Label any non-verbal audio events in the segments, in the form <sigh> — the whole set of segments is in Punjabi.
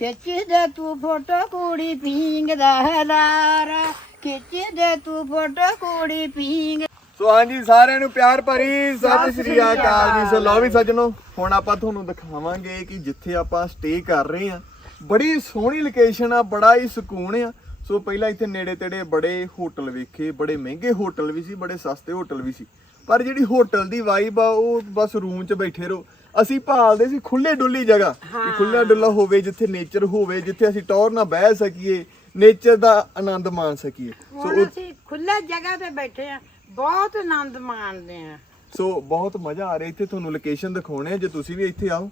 ਖਿੱਚ ਦੇ ਤੂੰ ਫੋਟੋ ਕੁੜੀ ਪੀਂਗ ਦਾ ਹਲਾਰਾ। ਖਿੱਚ ਦੇ ਤੂੰ ਫੋਟੋ ਕੁੜੀ ਪੀਂਗ ਸੋ ਹਾਂਜੀ ਸਾਰਿਆਂ ਨੂੰ ਪਿਆਰ ਭਰੀ ਸਤਿ ਸ਼੍ਰੀ ਅਕਾਲ ਜੀ। ਸੋ ਲਓ ਵੀ ਸੱਜਣੋ ਹੁਣ ਆਪਾਂ ਤੁਹਾਨੂੰ ਦਿਖਾਵਾਂਗੇ ਕਿ ਜਿੱਥੇ ਆਪਾਂ ਸਟੇ ਕਰ ਰਹੇ ਆ ਬੜੀ ਸੋਹਣੀ ਲੋਕੇਸ਼ਨ ਆ ਬੜਾ ਹੀ ਸਕੂਨ ਆ। ਸੋ ਪਹਿਲਾਂ ਇੱਥੇ ਨੇੜੇ ਤੇੜੇ ਬੜੇ ਹੋਟਲ ਵੇਖੇ ਬੜੇ ਮਹਿੰਗੇ ਹੋਟਲ ਵੀ ਸੀ ਬੜੇ ਸਸਤੇ ਹੋਟਲ ਵੀ ਸੀ। ਪਰ ਜਿਹੜੀ ਹੋਟਲ ਦੀ ਵਾਈਬ ਆ ਉਹ ਬਸ ਰੂਮ 'ਚ ਬੈਠੇ ਰਹੋ। ਅਸੀਂ ਭਾਲਦੇ ਸੀ ਖੁੱਲੇ ਡੁੱਲੀ ਜਗ੍ਹਾ। ਕਿ ਖੁੱਲਾ ਡੁੱਲਾ ਹੋਵੇ ਜਿੱਥੇ ਨੇਚਰ ਹੋਵੇ ਜਿੱਥੇ ਅਸੀਂ ਟੌਰ ਨਾਲ ਬਹਿ ਸਕੀਏ ਨੇਚਰ ਦਾ ਆਨੰਦ ਮਾਣ ਸਕੀਏ। ਸੋ ਹੁਣ ਉਹ- ਅਸੀਂ ਖੁੱਲੇ ਜਗ੍ਹਾ ਤੇ ਬੈਠੇ ਆ ਬਹੁਤ ਆਨੰਦ ਮਾਣਦੇ ਆ ਸੋ ਬਹੁਤ ਮਜ਼ਾ ਆ ਰਿਹਾ ਇੱਥੇ ਤੁਹਾਨੂੰ ਲੋਕੇਸ਼ਨ ਦਿਖਾਉਣੇ ਆ ਜੇ ਤੁਸੀਂ ਵੀ ਇੱਥੇ ਆਓ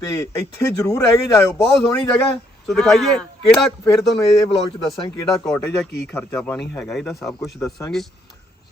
ਤੇ ਇੱਥੇ ਜ਼ਰੂਰ ਰਹਿ ਕੇ ਜਾਇਓ ਬਹੁਤ ਸੋਹਣੀ ਜਗ੍ਹਾ ਹੈ। ਸੋ ਦਿਖਾਈਏ ਕਿਹੜਾ ਫਿਰ ਤੁਹਾਨੂੰ ਇਹ ਵਲੌਗ ਚ ਦੱਸਾਂਗੇ ਕਿਹੜਾ ਕਾਟੇਜ ਆ ਕੀ ਖਰਚਾ ਪਾਣੀ ਹੈਗਾ ਇਹਦਾ ਸਭ ਕੁਝ ਦੱਸਾਂਗੇ।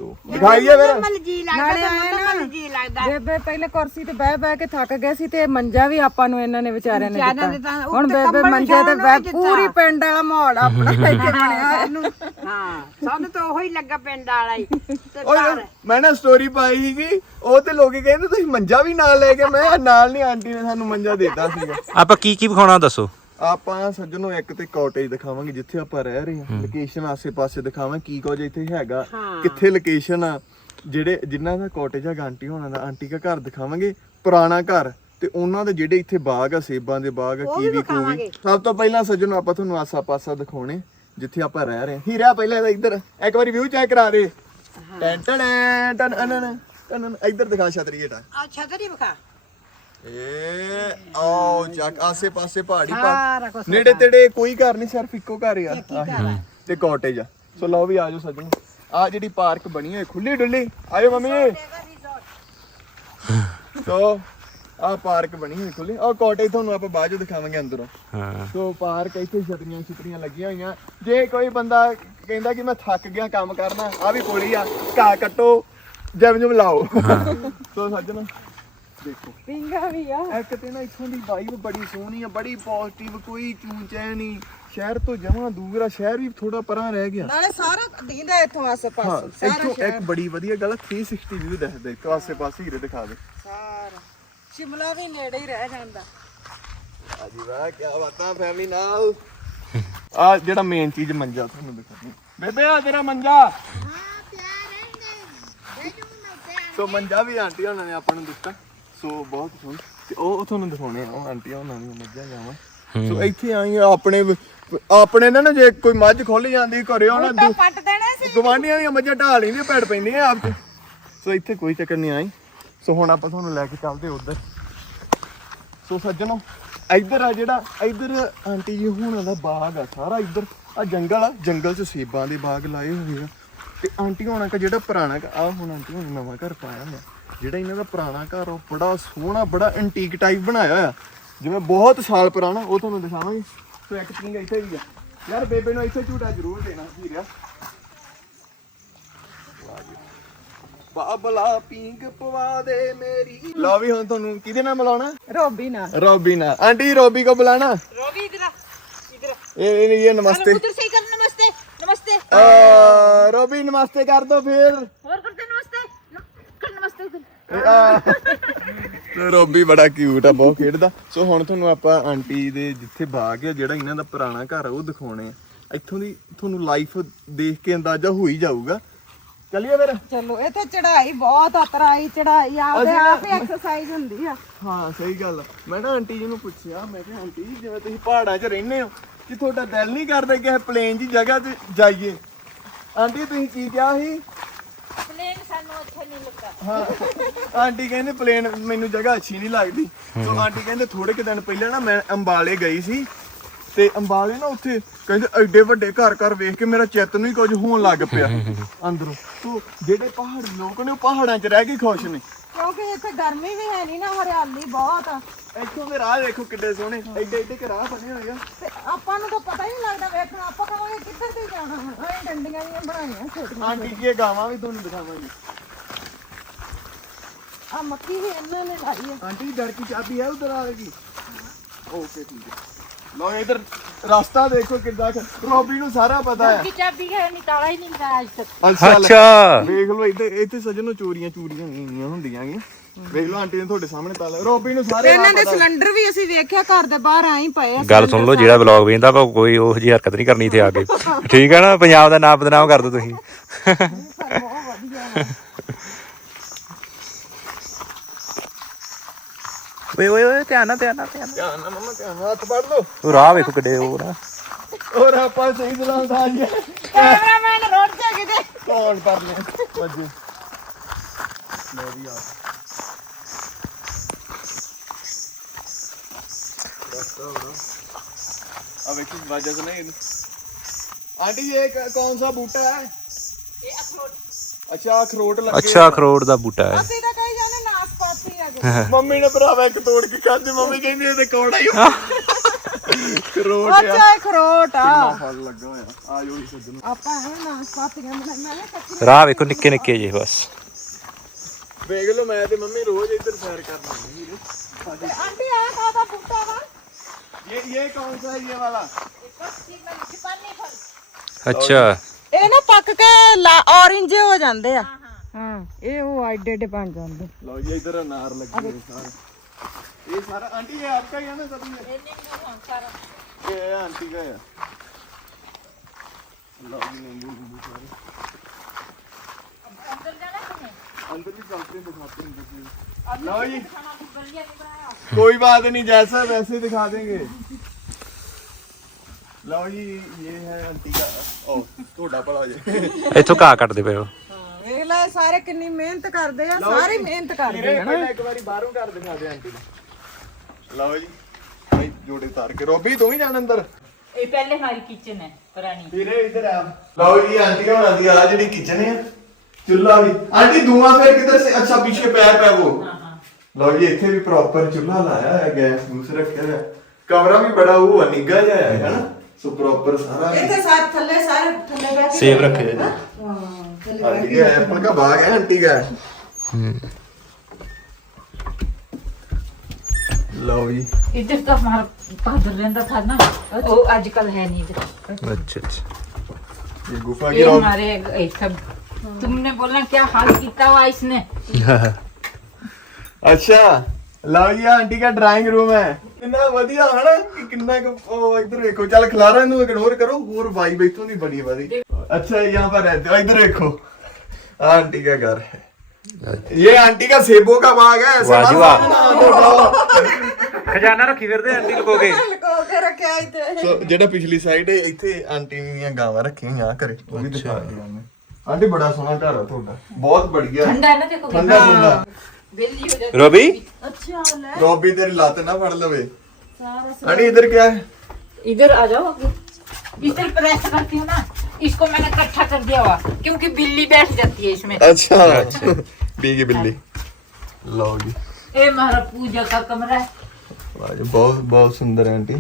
ਸੋ। ਦਿਖਾਈਏ ਫਿਰ। ਮਲ ਜੀ ਲੱਗਦਾ ਤੇ ਮਲ ਜੀ ਲੱਗਦਾ। ਬੇਬੇ ਪਹਿਲੇ ਕੁਰਸੀ ਤੇ ਬਹਿ ਬਹਿ ਕੇ ਥੱਕ ਗਏ ਸੀ ਤੇ ਮੰਜਾ ਵੀ ਆਪਾਂ ਨੂੰ ਇਹਨਾਂ ਨੇ ਵਿਚਾਰਿਆਂ ਨੇ ਵਿਚਾਰਿਆਂ ਨੇ ਦਿੱਤਾ ਤਾਂ ਹੁਣ ਉੱਤੇ ਬੇਬੇ ਕੰਬਲ ਮੰਜੇ ਤੇ ਵਿਛਾਉਣ ਬਹਿ ਨੂੰ ਪੂਰੀ ਪਿੰਡ ਵਾਲਾ ਮਾਹੌਲ ਆਪਣਾ <laughs> ਇੱਥੇ ਬਣਿਆ ਹੋਇਆ। ਸਾਨੂੰ ਹਾਂ ਸਾਨੂੰ ਤਾਂ ਉਹੀ ਲੱਗਾ ਪਿੰਡ ਵਾਲਾ ਹੀ। ਤੇ ਓਏ ਪਰ ਮੈਂ ਨਾ ਸਟੋਰੀ ਪਾਈ ਸੀਗੀ ਉਹ ਤੇ ਲੋਕੀ ਕਹਿੰਦੇ ਤੁਸੀਂ ਮੰਜਾ ਵੀ ਨਾਲ ਲੈ ਕੇ ਮੈਂ ਕਿਹਾ ਨਾਲ ਨਹੀਂ ਆਂਟੀ ਨੇ ਸਾਨੂੰ ਮੰਜਾ ਦਿੱਤਾ ਸੀਗਾ। ਆਪਾਂ ਕੀ ਕੀ ਵਿਖਾਉਣਾ ਦੱਸੋ? ਆਪਾਂ ਸੱਜਣੋ ਇੱਕ ਤੇ ਕਾਟੇਜ ਦਿਖਾਵਾਂਗੇ ਜਿੱਥੇ ਆਪਾਂ ਰਹਿ ਰਹੇ ਹਾਂ। ਲੋਕੇਸ਼ਨ ਆਸੇ-ਪਾਸੇ ਦਿਖਾਵਾਂ ਕੀ ਕੁਝ ਇੱਥੇ ਹੈਗਾ ਕਿੱਥੇ ਲੋਕੇਸ਼ਨ ਆ ਜਿਹੜੇ ਜਿਨ੍ਹਾਂ ਦਾ ਕਾਟੇਜ ਆ ਆਂਟੀ ਹੋਣਾ ਦਾ ਆਂਟੀ ਦਾ ਘਰ ਦਿਖਾਵਾਂਗੇ ਪੁਰਾਣਾ ਘਰ ਤੇ ਉਹਨਾਂ ਦੇ ਜਿਹੜੇ ਇੱਥੇ ਬਾਗ ਆ ਸੇਬਾਂ ਦੇ ਬਾਗ ਆ ਕੀਵੀ ਕੂਵੀ ਸਭ ਤੋਂ ਪਹਿਲਾਂ ਸੱਜਣੋ ਆਪਾਂ ਤੁਹਾਨੂੰ ਆਸਾ-ਪਾਸਾ ਦਿਖਾਉਣੇ ਜਿੱਥੇ ਆਪਾਂ ਰਹਿ ਰਹੇ ਹਾਂ। ਹੀਰਾ ਪਹਿਲਾਂ ਤਾਂ ਇੱਧਰ ਇੱਕ ਵਾਰੀ ਵਿਊ ਚੈੱਕ ਕਰਾ ਦੇ। ਟੈਨ ਟਨ ਅਨਨ ਟਨ ਇੱਧਰ ਦਿਖਾ ਛਤਰੀ ਹੇਠਾਂ ਆ ਛਤਰੀ ਵਿਖਾ। ਏ ਆਓ ਚੱਕ ਆਸੇ ਪਾਸੇ ਪਹਾੜੀ ਸਾਰਾ ਪਾ ਕੁਛ ਨੇੜੇ ਤੇੜੇ ਕੋਈ ਘਰ ਨਹੀਂ ਸਿਰਫ ਇੱਕੋ ਘਰ ਆ। ਆਹੀ। ਤੇ ਕਾਟੇਜ ਆ। ਸੋ ਲਓ ਵੀ ਆਜੋ ਸੱਜਣੋ। ਆ ਜਿਹੜੀ ਪਾਰਕ ਬਣੀ ਹੋਈ ਖੁੱਲੀ ਡੁੱਲੀ ਆਇਓ ਮੰਮੀ। ਸੋ ਆ ਪਾਰਕ ਬਣੀ ਹੋਈ ਖੁੱਲੀ ਆ ਕਾਟੇਜ ਤੁਹਾਨੂੰ ਆਪਾਂ ਬਾਅਦ ਚ ਦਿਖਾਵਾਂਗੇ ਅੰਦਰੋਂ। ਹਾਂ। ਸੋ ਪਾਰਕ ਇੱਥੇ ਛਤਰੀਆਂ ਛਤਰੀਆਂ ਲੱਗੀਆਂ ਹੋਈਆਂ। ਜੇ ਕੋਈ ਬੰਦਾ ਕਹਿੰਦਾ ਕਿ ਮੈਂ ਥੱਕ ਗਿਆ ਕੰਮ ਕਰਨਾ ਆ ਵੀ ਕੋਲੀ ਆ ਘਾਹ ਕੱਟੋ ਜਿਵੇਂ ਜਿਵੇਂ ਲਾਓ ਸੋ ਸੱਜਣੋ ਦੇਖੋ। ਪਿੰਗਾ ਵੀ ਆ। ਇੱਕ ਤੇ ਨਾ ਇੱਥੋਂ ਦੀ ਵਾਈਬ ਬੜੀ ਸੋਹਣੀ ਆ ਬੜੀ ਪੋਜ਼ਿਟਿਵ ਕੋਈ ਚੂੰ ਚੈ ਨਹੀਂ। ਸ਼ਹਿਰ ਤੋਂ ਜਮਾਂ ਦੂਰ ਆ ਸ਼ਹਿਰ ਵੀ ਥੋੜਾ ਪਰਾਂ ਰਹਿ ਗਿਆ। ਨਾਲੇ ਸਾਰਾ ਦੀਂਦਾ ਇੱਥੋਂ ਆਸੇ ਹਾਂ ਪਾਸੇ ਇੱਥੋਂ ਇੱਕ ਬੜੀ ਵਧੀਆ ਗੱਲ ਆ 360 ਵਿਊ ਦੱਸਦੇ ਇੱਕ ਆਸੇ ਪਾਸੇ ਹੀਰੇ ਦਿਖਾ ਦੇ। ਸਾਰਾ। ਸ਼ਿਮਲਾ ਵੀ ਨੇੜੇ ਹੀ ਰਹਿ ਜਾਂਦਾ। ਆਜੀ ਵਾਹ ਕੀ ਬਾਤਾਂ ਫੈਮਿਲੀ ਨਾਲ। ਆ ਜਿਹੜਾ ਮੇਨ ਚੀਜ਼ ਮੰਜਾ ਤੁਹਾਨੂੰ ਦਿਖਾਉਂਦੀ ਬੇਬੇ ਆ ਤੇਰਾ ਮੰਜਾ। ਸੋ ਮੰਜਾ ਵੀ ਆਂਟੀ ਉਹਨਾਂ ਨੇ ਆਪਾਂ ਨੂੰ ਦਿੱਤਾ। ਸੋ ਬਹੁਤ ਸੋਹਣਾ ਤੇ ਉਹ ਤੁਹਾਨੂੰ ਦਿਖਾਉਣੇ ਆ ਉਹ ਆਂਟੀ ਉਹਨਾਂ ਦੀਆਂ ਮੱਝਾਂ ਜਾਵਾਂ ਸੋ ਇੱਥੇ ਆਈ ਆ ਆਪਣੇ ਆਪਣੇ ਨਾ ਨਾ ਜੇ ਕੋਈ ਮੱਝ ਖੁੱਲ ਜਾਂਦੀ ਘਰੇ ਉਹਨਾਂ ਦੂ ਪੱਟ ਦੇਣੇ ਸੀ। ਗਵਾਂਢੀਆਂ ਦੀਆਂ ਮੱਝਾਂ ਢਾਲ ਲੈਂਦੀਆਂ ਪੈੜ ਪੈਂਦੀਆਂ ਆਪ ਤੇ ਸੋ ਇੱਥੇ ਕੋਈ ਚੱਕਰ ਨਹੀਂ ਆਈ। ਸੋ ਹੁਣ ਆਪਾਂ ਤੁਹਾਨੂੰ ਲੈ ਕੇ ਚੱਲਦੇ ਉਧਰ। ਸੋ ਸੱਜਣੋ ਇੱਧਰ ਆ ਜਿਹੜਾ ਇੱਧਰ ਆਂਟੀ ਜੀ ਹੁਣਾਂ ਦਾ ਬਾਗ ਆ ਸਾਰਾ ਇੱਧਰ। ਆ ਜੰਗਲ ਆ ਜੰਗਲ 'ਚ ਸੇਬਾਂ ਦੇ ਬਾਗ ਲਾਏ ਹੋਏ ਆ। ਤੇ ਆਂਟੀ ਹੋਣਾ ਦਾ ਜਿਹੜਾ ਪੁਰਾਣਾ ਆ ਹੁਣ ਆਂਟੀ ਹੁਣ ਨਵਾਂ ਘਰ ਪਾਇਆ ਹੋਇਆ। ਜਿਹੜਾ ਇਹਨਾਂ ਦਾ ਪੁਰਾਣਾ ਘਰ ਉਹ ਬੜਾ ਸੋਹਣਾ ਬੜਾ ਐਂਟੀਕ ਟਾਈਪ ਬਣਾਇਆ ਹੋਇਆ। ਜਿਵੇਂ ਬਹੁਤ ਸਾਲ ਪੁਰਾਣਾ ਉਹ ਤੁਹਾਨੂੰ ਦਿਖਾਵਾਂਗੇ। ਸੋ ਇੱਕ ਪਿੰਗ ਇੱਥੇ ਵੀ ਆ। ਯਾਰ ਬੇਬੇ ਨੂੰ ਇੱਥੇ ਝੂਟਾ ਜ਼ਰੂਰ ਦੇਣਾ ਹੀਰਿਆ ਬਾਬਲਾ ਪਿੰਗ ਪਵਾ ਦੇ ਮੇਰੀ। ਲਓ ਵੀ ਹੁਣ ਤੁਹਾਨੂੰ ਕਿਹਦੇ ਨਾਲ ਮਿਲਾਉਣਾ? ਰੋਬੀ ਨਾਲ। ਰੋਬੀ ਨਾਲ। ਆਂਟੀ ਰੋਬੀ ਕੋ ਬੁਲਾਣਾ? ਰੋਬੀ ਇਧਰ ਇਧਰ ਇਹ ਇਹ ਨਮਸਤੇ। ਉਧਰ ਸਹੀ ਕਰ ਨਮਸਤੇ ਨਮਸਤੇ। ਰੋਬੀ ਨਮਸਤੇ ਕਰ ਦੋ ਫੇਰ। ਤੇ ਰੋਬੀ ਬੜਾ ਕਿਊਟ ਆ ਬਹੁਤ ਖੇਡਦਾ। ਸੋ ਹੁਣ ਤੁਹਾਨੂੰ ਆਪਾਂ ਆਂਟੀ ਦੇ ਜਿੱਥੇ ਬਾਗ ਆ ਜਿਹੜਾ ਇਹਨਾਂ ਦਾ ਪੁਰਾਣਾ ਘਰ ਆ ਉਹ ਦਿਖਾਉਣੇ ਆ। ਇੱਥੋਂ ਦੀ ਤੁਹਾਨੂੰ ਲਾਈਫ ਦੇਖ ਕੇ ਅੰਦਾਜ਼ਾ ਹੋ ਹੀ ਜਾਊਗਾ। ਚੱਲੀਏ ਫਿਰ? ਚਲੋ ਇੱਥੇ ਚੜਾਈ ਬਹੁਤ ਅਤਰਾਈ ਚੜਾਈ ਆਪਦੇ ਆਪ ਹੀ ਐਕਸਰਸਾਈਜ਼ ਹੁੰਦੀ ਆ। ਹਾਂ ਸਹੀ ਗੱਲ ਆ। ਮੈਂ ਨਾ ਆਂਟੀ ਜੀ ਨੂੰ ਪੁੱਛਿਆ ਮੈਂ ਕਿਹਾ ਆਂਟੀ ਜੀ ਜਿਵੇਂ ਤੁਸੀਂ ਪਹਾੜਾਂ 'ਚ ਰਹਿੰਦੇ ਹੋ ਕਿ ਤੁਹਾਡਾ ਦਿਲ ਨਹੀਂ ਕਰਦਾ ਕਿ ਪਲੇਨ ਜੀ ਜਗ੍ਹਾ ਤੇ ਜਾਈਏ? ਆਂਟੀ ਤੁਸੀਂ ਕੀ ਕਿਹਾ ਸੀ? ਸਾਨੂੰ ਅੱਛਾ ਨਹੀਂ ਲੱਗਾ। ਹਾਂ ਆਂਟੀ ਕਹਿੰਦੇ ਪਲੇਨ ਮੈਨੂੰ ਜਗ੍ਹਾ ਅੱਛੀ ਨਹੀਂ ਲੱਗਦੀ। ਸੋ ਆਂਟੀ ਕਹਿੰਦੇ ਥੋੜੇ ਕਿ ਦਿਨ ਪਹਿਲਾਂ ਨਾ ਮੈਂ ਅੰਬਾਲੇ ਗਈ ਸੀ। ਤੇ ਅੰਬਾਲੇ ਨਾ ਉੱਥੇ ਕਹਿੰਦੇ ਐਡੇ ਵੱਡੇ ਘਰ ਘਰ ਵੇਖ ਕੇ ਮੇਰਾ ਚਿੱਤ ਨੂੰ ਹੀ ਕੁਝ ਹੋਣ ਲੱਗ ਪਿਆ ਅੰਦਰੋਂ। ਸੋ ਜਿਹੜੇ ਪਹਾੜੀ ਲੋਕ ਨੇ ਉਹ ਪਹਾੜਾਂ 'ਚ ਰਹਿ ਕੇ ਖੁਸ਼ ਨੇ। ਕਿਉਂਕਿ ਇੱਥੇ ਗਰਮੀ ਵੀ ਹੈ ਨਹੀਂ ਨਾ ਹਰਿਆਲੀ ਬਹੁਤ ਆ। ਇੱਥੋਂ ਦੇ ਰਾਹ ਦੇਖੋ ਕਿੱਡੇ ਸੋਹਣੇ ਐਡੇ ਐਡੇ ਕਿ ਰਾਹ ਬਣੇ ਹੋਏ ਆ। ਆਪਾਂ ਨੂੰ ਤਾਂ ਪਤਾ ਹੀ ਨਹੀਂ ਲੱਗਦਾ ਵੇਖਣਾ ਆਪਾਂ ਕਹਾਂਗੇ ਕਿੱਧਰ ਤੇ ਜਾਣਾ ਹੁਣ? ਐਂ ਡੰਡੀਆਂ ਜਿਹੀਆਂ ਬਣਾਈਆਂ ਛੋਟੀਆਂ ਆਂਟੀ ਜੀ ਇਹ ਗਾਵਾਂ ਵੀ ਤੁਹਾਨੂੰ ਦਿਖਾਵਾਂਗੇ। ਆ ਮੱਕੀ ਵੀ ਇਹਨਾਂ ਨੇ ਲਾਈ ਹੈ ਆਂਟੀ ਡਰ ਕੀ ਚਾਬੀ ਹੈ ਉਧਰ ਆ ਗਈ। ਓਕੇ ਠੀਕ ਹੈ ਲੋ ਇਧਰ ਰਸਤਾ ਦੇਖੋ ਕਿੱਦਾਂ ਰੋਬੀ ਨੂੰ ਸਾਰਾ ਪਤਾ ਹੈ। ਕਿ ਚਾਬੀ ਹੈ ਨਹੀਂ ਤਾਲਾ ਹੀ ਨਹੀਂ ਲਗਾਇਆ ਅੱਜ ਅੱਛਾ। ਵੇਖ ਲਓ ਇੱਥੇ ਇੱਥੇ ਸਜਣ ਚੋਰੀਆਂ ਚੋਰੀਆਂ ਹੁੰਦੀਆਂ ਹੁੰਦੀਆਂ ਗੀਆਂ। ਵੇਖ ਲਓ ਆਂਟੀ ਨੇ ਤੁਹਾਡੇ ਸਾਹਮਣੇ ਤਾਂ ਲਾਇਆ ਰੋਬੀ ਨੂੰ ਸਾਰੇ ਇਹਨਾਂ ਰਾਹ ਦੇ ਪਤਾ ਸਿਲੰਡਰ ਵੀ ਅਸੀਂ ਵੇਖਿਆ ਘਰ ਦੇ ਬਾਹਰ ਆਈ ਪਏ ਆ ਗੱਲ ਸੁਣ ਲਓ ਜਿਹੜਾ ਵਲੌਗ ਵੇਖਦਾ ਵਾ ਕੋਈ ਉਹ ਜਿਹੀ ਹਰਕਤ ਨਹੀਂ ਕਰਨੀ ਇੱਥੇ ਆ ਕੇ। <laughs> ਠੀਕ ਹੈ ਨਾ? ਪੰਜਾਬ ਦਾ ਨਾਮ ਬਦਨਾਮ ਕਰ ਦੋ ਤੁਸੀਂ। ਓਏ ਓਏ ਓਏ ਧਿਆਨ ਨਾਲ ਧਿਆਨ ਨਾਲ ਧਿਆਨ ਧਿਆਨ ਨਾਲ ਮਮਾ ਧਿਆਨ ਨਾਲ। ਹੱਥ ਫੜ ਲਓ। ਉਹ ਰਾਹ ਵੇਖੋ ਕਿੱਡੇ ਉਹ ਨਾ। ਹੋਰ ਆਪਾਂ ਸਹੀ ਚਲਾਉਂਦਾ ਆ ਜੀ ਕੈਮਰਾਮੈਨ ਰੋਡ ਤੇ ਕਿਤੇ ਕੌਣ ਪਰ ਲੈ ਵੱਜੂ ਮੇਰੀ ਆ अब एक वजह से नहीं आंटी ये क- कौन सा बूटा है ये अखरोट अच्छा अखरोट लगे ਅੱਛਾ ਅਖਰੋਟ ਦਾ ਬੂਟਾ ਹੈ ਅਸੀਂ ਤਾਂ ਕਹੀ ਜਾਂਦੇ ਨਾਸਪਾਤੀ ਆ ਗਏ ਮੰਮੀ ਨੇ ਭਰਾਵਾ ਇੱਕ ਤੋੜ ਕੇ ਖਾਧੀ ਮੰਮੀ ਕਹਿੰਦੀ ਇਹ ਤੇ ਕੌੜਾ ਹੀ ਆ। ਅਖਰੋਟ ਆ ਅੱਛਾ ਇਹ ਖਰੋਟ ਆ ਫਲ ਲੱਗਾ ਹੋਇਆ ਆ ਜੋ ਹੀ ਸੱਜਣ ਆਪਾਂ ਹੈ ਨਾਸਪਾਤੀਆਂ ਬਣਾ ਮੈਂ ਕਿਹਾ ਕੱਚੀ ਰਾਹ ਵੇਖੋ ਨਿੱਕੇ ਨਿੱਕੇ ਜੇ ਬਸ ਵੇਖ ਲਓ ਮੈਂ ਤੇ ਮੰਮੀ ਰੋਜ਼ ਇੱਧਰ ਸੈਰ ਕਰਨ ਆਉਂਦੇ ਵੀਰੇ ਆਂਟੀ ਆ ਕਾਹਦਾ ਬੂਟਾ ਵਾ ये ये कौन सा है ये वाला ਅੱਛਾ ਇਹ ਨਾ ਪੱਕ ਕੇ ਔਰੇਂਜ ਹੋ ਜਾਂਦੇ ਆ ਹਾਂ ਇਹ ਉਹ ਆਈਡੇ ਡੇ ਬਣ ਜਾਂਦੇ लो ये इधर अनार लगे हुए सारे ये सारा आंटी ये आपका ही है ना सब ये ये है आंटी का है लो जी नींबू नींबू सारे अंदर भी चलते हैं दिखाते हैं दिखाते हैं। लो जी कोई बात नहीं जैसा वैसे दिखा देंगे लो जी ये है आंटी का ओ थोड़ा पड़ा जे ਇੱਥੋਂ ਘਾਹ ਕੱਟਦੇ ਪਏ ਹੋ ਵੇਖ ਲੈ ਇਹ ਸਾਰੇ ਕਿੰਨੀ ਮਿਹਨਤ ਕਰਦੇ ਆ ਸਾਰੇ ਮਿਹਨਤ ਕਰਦੇ ਵੀਰੇ ਆ ਪਹਿਲਾਂ ਇੱਕ ਵਾਰੀ ਬਾਹਰੋਂ ਘਰ ਦਿਖਾ ਦੇ ਆਂਟੀ ਨੂੰ ਲਓ ਜੀ ਭਾਈ ਜੋੜੇ ਤਾਰ ਕੇ ਰੋਬੀ ਤੂੰ ਵੀ ਜਾਣ ਅੰਦਰ ਇਹ ਪਹਿਲੇ ਹਮਾਰੀ ਕਿਚਨ ਹੈ ਪੁਰਾਣੀ ਵੀਰੇ ਇੱਧਰ ਆ ਲਓ ਜੀ ਆਂਟੀ ਹੋਣਾ ਦੀ ਆ ਜਿਹੜੀ ਕਿਚਨ ਹੈ ਚੁੱਲ੍ਹਾ ਵੀ ਆਂਟੀ ਧੂਆਂ ਫਿਰ ਕਿੱਧਰ ਸੇ ਅੱਛਾ ਪਿੱਛੇ ਪੈਰ ਪੈ ਉਹ ਲਓ ਜੀ ਇੱਥੇ ਵੀ ਪ੍ਰੋਪਰ ਚੁੱਲ੍ਹਾ ਲਾਇਆ ਹੈ ਗੈਸ ਗੂਸ ਰੱਖਿਆ ਹੈ ਕਮਰਾ ਵੀ ਬੜਾ ਉਹ ਆ, ਨਿੱਘਾ ਜਿਹਾ ਹੈ ਹੈਨਾ ਸੋ ਪ੍ਰੋਪਰ ਸਾਰਾ ਇੱਥੇ ਸਾਰੇ ਥੱਲੇ ਸਾਰੇ ਥੱਲੇ ਬੈਠ ਕੇ ਸੇਬ ਰੱਖੇ ਜੀ ਆਂਟੀ ਦਾ ਐਪਲ ਦਾ ਬਾਗ ਹੈ ਆਂਟੀ ਦਾ ਲਓ ਜੀ इधर तो हमारा बहादुर रहता था ना वो आजकल है नहीं इधर ਅੱਛਾ ਅੱਛਾ ਇਹ ਗੁਫਾ ये ਕੀ ਰੋ हमारे ए, सब तुमने बोला क्या हाल किया हुआ इसने ਅੱਛਾ ਲਓ ਜੀ ਆਹ ਆਂਟੀ ਦਾ ਡਰਾਇੰਗ ਰੂਮ ਹੈ ਕਿੰਨਾ ਵਧੀਆ ਹਨਾ ਕਿ ਕਿੰਨਾ ਕੁ ਉਹ ਇੱਧਰ ਦੇਖੋ ਚੱਲ ਖਲਾਰਾ ਨੂੰ ਇਗਨੋਰ ਕਰੋ ਹੋਰ ਵਾਈਬ ਇੱਥੋਂ ਦੀ ਬੜੀ ਵਧੀ अच्छा यहाँ पर रहते हो इधर देखो आंटी का घर है ये आंटी का सेबों का बाग है ऐसा वाह जी मत वाह। समझना, तो ਖਜ਼ਾਨਾ ਰੱਖੀ ਫਿਰਦੇ ਆਂਟੀ ਲੁਕੋ ਕੇ ਲੁਕੋ ਕੇ ਰੱਖਿਆ ਇੱਥੇ ਸੋ ਜਿਹੜਾ ਪਿਛਲੀ ਸਾਈਡ ਹੈ ਇੱਥੇ ਆਂਟੀ ਦੀਆਂ ਗਾਵਾਂ ਰੱਖੀਆਂ ਹੋਈਆਂ ਕਰੇ ਉਹ ਵੀ ਦਿਖਾ ਕੇ ਆਨੇ ਆਂਟੀ ਬੜਾ ਸੋਹਣਾ ਘਰ ਆ ਤੁਹਾਡਾ ਬਹੁਤ बढ़िया ठंडा है ना देखो ਠੰਡਾ ਠੰਡਾ बेली हो जाती ਰੋਬੀ ਅੱਛਾ ਲੈ ਰੋਬੀ ਤੇਰੀ ਲੱਤ ਨਾ ਫੜ ਲਵੇ ਆਂਟੀ इधर क्या है इधर आ जाओ आगे। इधर प्रेस करती हूँ ना इसको मैंने इकट्ठा कर दिया हुआ क्योंकि बिल्ली बैठ जाती है इसमें अच्छा बीगी बिल्ली लो जी ये हमारा पूजा का कमरा है वाह जी, बहुत बहुत सुंदर है आंटी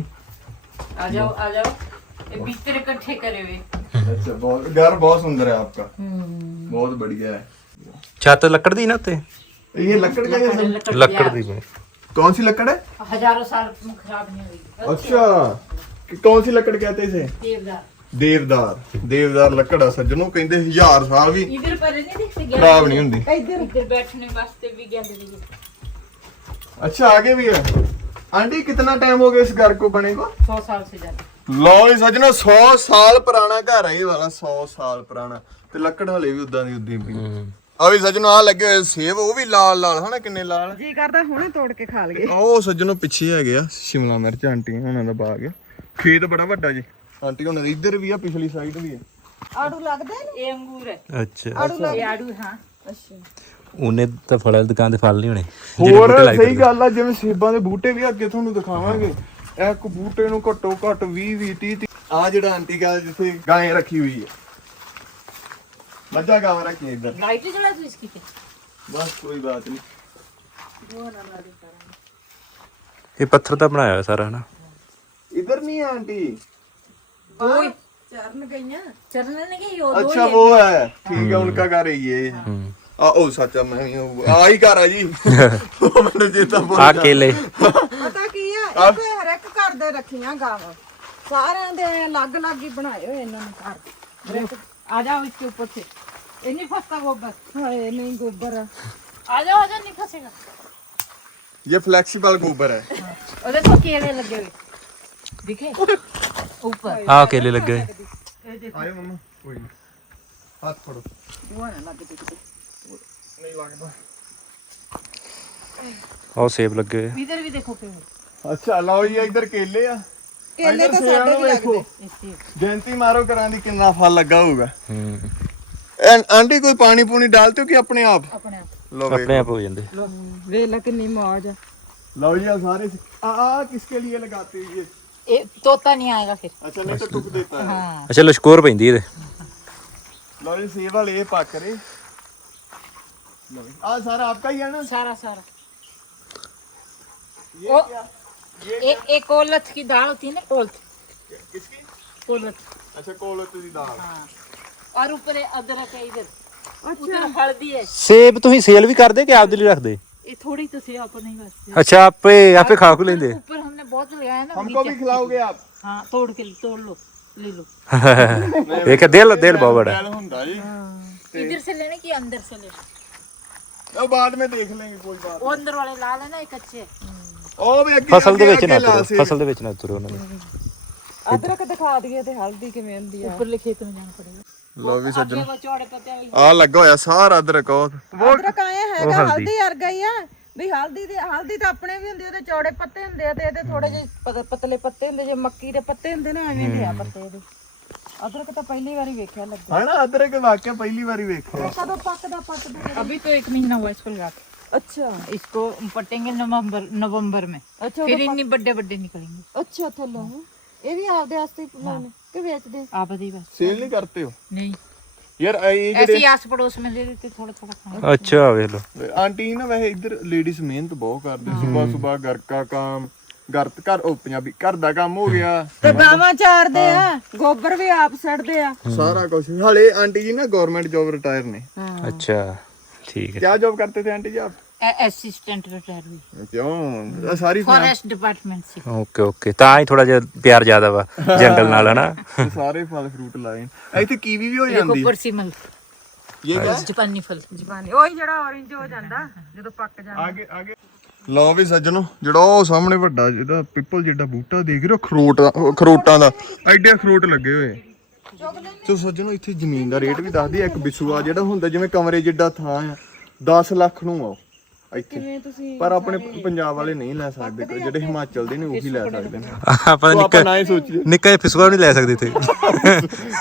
आ जाओ आ जाओ ये बिस्तर इकट्ठे करे हुए अच्छा बहुत घर बहुत सुंदर है आपका बहुत बढ़िया है ਛੱਤ ਲੱਕੜ ਦੀ ਨਾ ਉੱਤੇ ये लकड़ का जैसा लकड़ ਲੱਕੜ ਦੀ ਬਣੀ। कौन सी लकड़ है हजारों साल खराब नहीं हुई अच्छा कि कौन सी लकड़ कहते इसे देवदार देवदार देवदार लकड़ है सज्जनों कहते हजार साल भी इधर पर नहीं देखते खराब नहीं होंगी इधर इधर बैठने वास्ते भी गैलरी है अच्छा आगे भी है आंटी कितना टाइम हो गया इस घर को बने को सौ साल से ज्यादा ਲਓ ਜੀ ਸੱਜਣੋ 100 ਸਾਲ ਪੁਰਾਣਾ ਘਰ ਹੈ ਇਹ ਵਾਲਾ 100 ਸਾਲ ਪੁਰਾਣਾ ਤੇ ਲੱਕੜ ਹਲੇ ਵੀ ਉਦਾਂ ਦੀ ਉਦਾਂ ਹੀ ਪਈ ਆ ਵੀ ਸੱਜਣੋ ਆ ਲੱਗੇ ਹੋਏ ਸੇਬ ਉਹ ਵੀ ਲਾਲ ਲਾਲ ਹਨਾ ਕਿੰਨੇ ਲਾਲ? ਜੀ ਕਰਦਾ ਹੁਣੇ ਤੋੜ ਕੇ ਖਾ ਲਈਏ। ਉਹ ਸੱਜਣੋ ਪਿੱਛੇ ਹੈਗੇ ਆ ਸ਼ਿਮਲਾ ਮਿਰਚ ਆਂਟੀ ਉਹਨਾਂ ਦਾ ਬਾਗ ਖੇਤ ਬੜਾ ਵੱਡਾ ਜੀ। ਆਂਟੀ ਉਹਨਾਂ ਦਾ ਇੱਧਰ ਵੀ ਆ ਪਿਛਲੀ ਸਾਈਡ ਵੀ ਆ। ਆੜੂ ਲੱਗਦੇ ਨੇ ਇਹ ਅੰਗੂਰ ਹੈ ਅੱਛਾ। ਆੜੂ ਲੱਗਦੇ ਆੜੂ ਹਾਂ। ਅੱਛਾ। ਉਹਨੇ ਤਾਂ ਫਲ ਵਾਲੀ ਦੁਕਾਨ ਤੇ ਫਲ ਨਹੀਂ ਹੋਣੇ। ਹੋਰ ਸਹੀ ਗੱਲ ਆ ਜਿਵੇਂ ਸੇਬਾਂ ਦੇ ਬੂਟੇ ਵੀ ਅੱਗੇ ਤੁਹਾਨੂੰ ਦਿਖਾਵਾਂਗੇ। ਇੱਕ ਬੂਟੇ ਨੂੰ ਘੱਟੋ ਘੱਟ 20 20 30 ਆ ਜਿਹੜਾ ਆਂਟੀ ਗੱਲ ਜਿੱਥੇ ਗਾਂ ਰੱਖੀ ਹੋਈ ਹੈ ਮੱਝਾਂ ਗਾਂ ਰੱਖੀ ਇੱਧਰ लाइट जला दो इसकी पे ਬਸ ਕੋਈ ਬਾਤ ਨਹੀਂ ਇਹ ਪੱਥਰ ਦਾ ਬਣਾਇਆ ਹੋਇਆ ਸਾਰਾ ਹਨਾ इधर नहीं है आंटी ਚਰਨ ਗਈਆਂ चलने लगे यो अच्छा वो है ठीक है उनका घर है ये आ ओ सच्चा मैं ही हूँ। आ ही घर है जी वो मैंने चेता भूल ਆ गया। ਕੇਲੇ ਪਤਾ ਕੀ ਆ ਇੱਥੇ ਹਰ ਇੱਕ ਘਰ ਦੇ ਰੱਖੀਆਂ ਗਾਵਾਂ ਸਾਰਿਆਂ ਦੇ ਅਲੱਗ-ਅਲੱਗ ਹੀ ਬਣਾਏ ਹੋਏ ਇਹਨਾਂ ਨੇ ਘਰ आ जाओ इसके ऊपर से। ये नहीं फंसता गोबर हाय नहीं गोबर आ जाओ आ जाओ नहीं फंसेगा। ये फ्लेक्सिबल गोबर है। और देखो केले लगे हुए। दिखे? ऊपर। हाँ केले लग गए। आयो मम्मा। कोई हाथ पकड़ो वो है ना देखो पीछे नहीं लगता तो। और सेब लगे हुए इधर भी देखो पेड़। अच्छा लाओ ये इधर केले आ ਕੇਲੇ ਤਾਂ ਸਾਡੇ ਵੀ ਲੱਗਦੇ। ਜੈਂਤੀ ਮਾਰੋ ਕਰਾਂ ਦੀ ਕਿੰਨਾ ਫਲ ਲੱਗਾ ਹੋਊਗਾ। ਹੂੰ। ਐਂ ਕੋਈ ਪਾਣੀ ਪੂਣੀ ਡਾਲਦੇ ਹੋ ਕਿ ਆਪਣੇ ਆਪ? ਆਪਣੇ ਆਪ। ਹੋ ਜਾਂਦੇ। ਵੇਖ ਲੈ ਕਿੰਨੀ ਮੌਜ ਲਓ ਜੀ ਆ ਸਾਰੇ ਆ ਆ ਕਿਸਕੇ ਲਈ ਲਗਾਤੇ ਜੀ ਇਹ? ਤੋਤਾ ਨਹੀਂ ਆਏਗਾ ਫਿਰ। ਅੱਛਾ ਨਹੀਂ ਤਾਂ ਟੁੱਕ ਦਿੱਤਾ ਹਾਂ। ਅੱਛਾ ਲਸ਼ਕੋਰ ਪੈਂਦੀ ਇਹਦੇ। ਲਓ ਜੀ ਸੇਵ ਵਾਲੇ ਇਹ ਪੱਕ ਰਹੇ। ਆ ਸਾਰਾ ਆਪਕਾ ਹੀ ਹੈ ਨਾ? ਸਾਰਾ ਸਾਰਾ। ਇਹ ਕੀ क्या ए, एक कोलथ की दाल होती है ना कोलथ किसकी कोलथ अच्छा कोलत ਦੀ ਦਾਲ हाँ और ऊपर है अदरक है इधर उधर हल्दी है ਸੇਬ ਤੁਸੀਂ ਸੇਲ ਵੀ ਕਰਦੇ ਕਿ ਆਪਦੇ ਲਈ ਰੱਖਦੇ ये थोड़ी तो से अपने ही बस ਅੱਛਾ ਆਪੇ ਆਪੇ ਖਾ ਖੂ ਲੈਂਦੇ ऊपर हमने बहुत लगाया ना हमको भी खिलाओगे आप हाँ तोड़ के तोड़ लो ले लो ਇਹ ਕਿ ਦਿਲ ਦਿਲ ਬਹੁਤ ਬੜਾ ਦਿਲ ਹੁੰਦਾ ਜੀ इधर से लेने की अंदर से लेने ਉਹ ਬਾਅਦ में देख लेंगे कोई बात वो अंदर वाले लाल है ना एक अच्छे ਉਹ ਵੀ ਅੱਗੇ ਫਸਲ ਦੇ ਵਿੱਚ ਨਾ ਤੁਰੋ ਫਸਲ ਦੇ ਵਿੱਚ ਨਾ ਤੁਰੋ ਉਹਨਾਂ ਨੇ। ਅਦਰਕ ਦਿਖਾ ਦਈਏ ਤੇ ਹਲਦੀ ਕਿਵੇਂ ਹੁੰਦੀ ਆ। ਉੱਪਰਲੇ ਖੇਤ ਨੂੰ ਜਾਣਾ ਪੜੇਗਾ। ਲਓ ਵੀ ਸੱਜਣ। ਆ ਲੱਗਾ ਹੋਇਆ ਸਾਰਾ ਅਦਰਕ ਉਹ। ਅਦਰਕ ਆਇਆ ਹੈਗਾ ਹਲਦੀ। ਵਰਗਾ ਹੀ ਆ। ਵੀ ਹਲਦੀ ਦੇ ਹਲਦੀ ਤਾਂ ਆਪਣੇ ਵੀ ਹੁੰਦੀ ਉਹਦੇ ਚੌੜੇ ਪੱਤੇ ਹੁੰਦੇ ਆ ਤੇ ਇਹਦੇ ਥੋੜੇ ਜਿਹੇ ਪਤਲੇ ਪੱਤੇ ਹੁੰਦੇ ਜੇ ਮੱਕੀ ਦੇ ਪੱਤੇ ਹੁੰਦੇ ਨਾ ਐਵੇਂ ਦੇ ਆ ਪੱਤੇ ਇਹਦੇ। ਅਦਰਕ ਤਾਂ ਪਹਿਲੀ ਵਾਰੀ ਵੇਖਿਆ ਲੱਗਾ ਹੈ ਨਾ ਅਦਰਕ ਵਾਕਿਆ ਪਹਿਲੀ ਵਾਰੀ ਵੇਖਿਆ। ਕਦੋਂ ਪੱਕਦਾ ਪੱਕਦਾ? ਅਭੀ ਤਾਂ 1 ਮਹੀਨਾ ਹੋਇਆ ਇਸ ਕੋਲ ਰੱਖ ਅੱਛਾ इसको पटेंगे नवंबर नवंबर में ਅੱਛਾ फिर इतनी बड़े बड़े निकलेंगे ਅੱਛਾ ਥੱਲੋਂ ਇਹ ਵੀ ਆਪਦੇ ਵਾਸਤੇ ਹੀ ਲਾਉਣੇ ਕਿ ਵੇਚਦੇ आप ही बस ਸੇਲ ਨਹੀਂ ਕਰਤੇ ਹੋ नहीं ਯਾਰ ਇਹ ऐसे ही आस पड़ोस में ले लेते थोड़ा थोड़ा खाना ਅੱਛਾ ਵੇਖ ਲਓ ਜਿਹੜੇ ਆਂਟੀ ਨਾ ਵੈਸੇ ਇੱਧਰ ਲੇਡੀਜ਼ ਮਿਹਨਤ ਬਹੁਤ ਕਰਦੇ ਸਵੇਰ ਸਵੇਰ ਘਰ ਕਾ ਕੰਮ ਘਰ ਘਰ ਉਹ ਪੰਜਾਬੀ ਘਰ ਦਾ ਕੰਮ ਹੋ ਗਿਆ ਤੇ ਗਾਵਾਂ ਚਾਰਦੇ ਆ ਗੋਬਰ ਵੀ ਆਪ ਸੜਦੇ ਆ ਸਾਰਾ ਕੁਝ ਹਲੇ ਆਂਟੀ ਜੀ ਨਾ ਗਵਰਨਮੈਂਟ ਜੌਬ ਰਿਟਾਇਰ ਨੇ ਅੱਛਾ ठीक है क्या जॉब करते थे आंटी जी आप ਅਸਿਸਟੈਂਟ ਰਿਟਾਇਰ ਕਿਉਂ? ਆਹ ਸਾਰੀ ਫੋਰੈਸਟ ਡਿਪਾਰਟਮੈਂਟ ਸੀ। ਓਕੇ ਓਕੇ ਤਾਂ ਹੀ ਥੋੜਾ ਜਿਹਾ ਪਿਆਰ ਜ਼ਿਆਦਾ ਵਾ ਜੰਗਲ ਨਾਲ ਹਨਾ? ਸਾਰੇ ਫਲ ਫਰੂਟ ਲਾਏ ਨੇ। ਇੱਥੇ ਕੀਵੀ ਵੀ ਹੋ ਇੱਕ ਉੱਪਰ ਸੀ ਮਲ ਇਹ ਕਿਆ? ਜਪਾਨੀ ਫਲ। ਜਪਾਨੀ ਉਹੀ ਜਿਹੜਾ orange ਹੋ ਜਾਂਦਾ ਜਦੋਂ ਪੱਕ ਜਾਂਦਾ। ਆਗੇ ਆਗੇ। ਲਓ ਵੀ ਸੱਜਣੋ ਜਿਹੜਾ ਉਹ ਸਾਹਮਣੇ ਵੱਡਾ ਜਿਹੜਾ ਪਿੱਪਲ ਜਿਹੜਾ ਬੂਟਾ ਦੇਖ ਰਹੇ ਹੋ ਖਰੋਟ ਦਾ- ਉਹ ਖਰੋਟਾਂ ਦਾ। ਐਡੇ ਖਰੋਟ ਲੱਗੇ ਹੋਏ। ਤੇ ਸੱਜਣੋ ਇੱਥੇ ਜ਼ਮੀਨ ਦਾ ਰੇਟ ਵੀ ਦੱਸਦੀ ਇੱਕ ਬਿਸੂਆ ਜਿਹੜਾ ਹੁੰਦਾ ਜਿਵੇਂ ਕਮਰੇ ਜਿੱਡਾ ਥਾਂ ਆ 10 ਲੱਖ ਨੂੰ ਆ ਉਹ ਇੱਥੇ ਪਰ ਆਪਣੇ ਪੰਜਾਬ ਵਾਲੇ ਨਹੀਂ ਲੈ ਸਕਦੇ ਜਿਹੜੇ ਹਿਮਾਚਲ ਦੇ ਨੇ ਉਹੀ ਲੈ ਸਕਦੇ ਨੇ। ਆਪਾਂ ਨਿੱਕਾ ਨਾ ਹੀ ਸੋਚੀਏ। ਨਿੱਕਾ ਜਿਹਾ ਫਿਸਵਾ ਨਹੀਂ ਲੈ ਸਕਦੇ ਇੱਥੇ।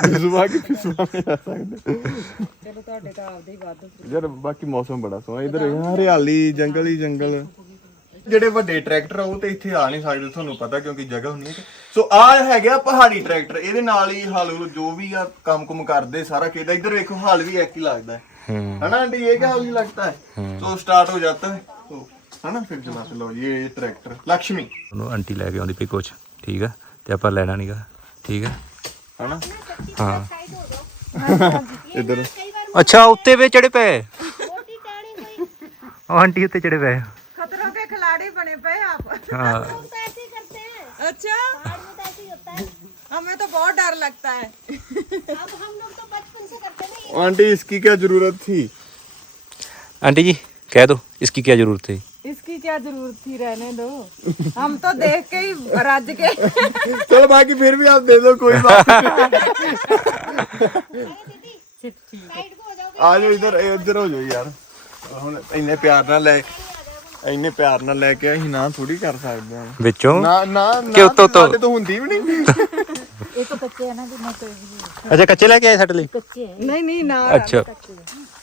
ਬਿਸੂਆ ਕਿ ਬਿਸੂਆ ਨਹੀਂ ਲੈ ਸਕਦੇ? ਚਲੋ ਤੁਹਾਡੇ ਤਾਂ ਆਪਦੇ ਹੀ ਵੱਧ ਯਾਰ ਬਾਕੀ ਮੌਸਮ ਬੜਾ ਸੋਹਣਾ ਇਧਰ ਹਰਿਆਲੀ ਜੰਗਲ ਹੀ ਜੰਗਲ। ਜਿਹੜੇ ਵੱਡੇ ਟਰੈਕਟਰ ਆ ਉਹ ਤੇ ਇੱਥੇ ਆ ਨਹੀਂ ਸਕਦੇ ਤੁਹਾਨੂੰ ਪਤਾ ਕਿਉਂਕਿ ਜਗ੍ਹਾ ਹੁੰਦੀ ਹੈ ਸੋ ਆ ਹੈਗੇ ਆ ਪਹਾੜੀ ਟਰੈਕਟਰ ਇਹਦੇ ਨਾਲ ਹੀ ਹਲ ਹੁਲ ਜੋ ਵੀ ਆ ਕੰਮ ਕੁਮ ਕਰਦੇ ਸਾਰਾ ਕਿਹਦਾ ਇੱਧਰ ਵੇਖੋ ਹਲ ਵੀ ਇੱਕ ਹੀ ਲੱਗਦਾ ਹੈ ਹੂੰ है ना आंटी ये क्या हल लगता है तो स्टार्ट हो जाता है तो है ना फिर चला लो ये ट्रैक्टर लक्ष्मी ਉਹਨੂੰ ਆਂਟੀ ਲੈ ਕੇ ਆਉਂਦੀ ਪਈ ਕੁਛ ਠੀਕ ਆ ਤੇ ਆਪਾਂ ਲੈਣਾ ਨਹੀਂਗਾ ਠੀਕ ਆ है ना ਹਾਂ इधर ਅੱਛਾ ਉੱਤੇ ਵੇ ਚੜੇ ਪਏ ਉਹ ਆਂਟੀ ਉੱਤੇ ਚੜੇ ਪਏ हाँ। अच्छा। हमें तो बहुत डर लगता है। आंटी इसकी क्या ज़रूरत थी? आंटी जी कह दो इसकी क्या ज़रूरत थी? इसकी क्या ज़रूरत थी रहने दो। हम तो देख के ही रज के। चलो बाकी फिर भी आप दे दो कोई बात आज इधर इधर हो जाओ यार। इन्हें प्यार ना ले। ਇੰਨੇ ਪਿਆਰ ਨਾਲ ਲੈ ਕੇ ਅਸੀਂ ਨਾ ਥੋੜੀ ਕਰ ਸਕਦੇ ਹਾਂ। ਵਿੱਚੋਂ? ਨਾ ਨਾ ਕਿ ਉੱਤੋਂ ਤੋਂ ਸਾਡੇ ਤੋਂ ਹੁੰਦੀ ਵੀ ਨਹੀਂ। ਇਹ ਤਾਂ ਕੱਚੇ ਆ ਨਾ ਜਿੰਨਾ ਕੋਈ ਅੱਛਾ ਕੱਚੇ ਲੈ ਕੇ ਆਏ ਸਾਡੇ ਲਈ? ਕੱਚੇ ਨਹੀਂ ਨਹੀਂ ਨਾ ਅੱਛਾ।